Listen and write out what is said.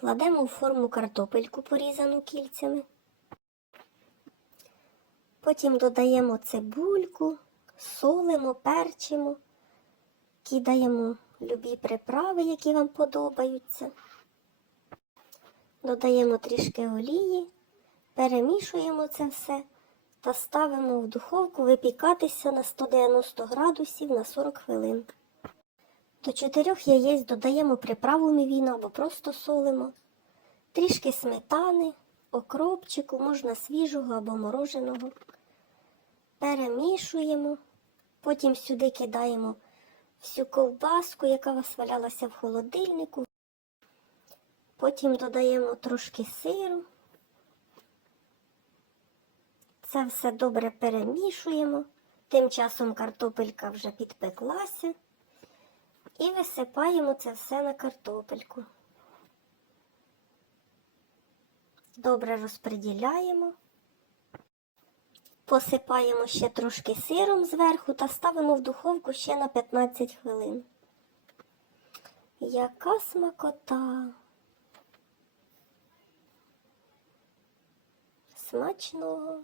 Кладемо в форму картопельку, порізану кільцями. Потім додаємо цибульку, солимо, перчимо, кидаємо любі приправи, які вам подобаються. Додаємо трішки олії, перемішуємо це все та ставимо в духовку випікатися на 190 градусів на 40 хвилин. До чотирьох яєць додаємо приправу мівіну або просто солимо, трішки сметани, окропчику, можна свіжого або мороженого. Перемішуємо, потім сюди кидаємо всю ковбаску, яка вас валялася в холодильнику. Потім додаємо трошки сиру. Це все добре перемішуємо. Тим часом картопелька вже підпеклася. І висипаємо це все на картопельку. Добре розподіляємо. Посипаємо ще трошки сиром зверху та ставимо в духовку ще на 15 хвилин. Яка смакота! Смачного!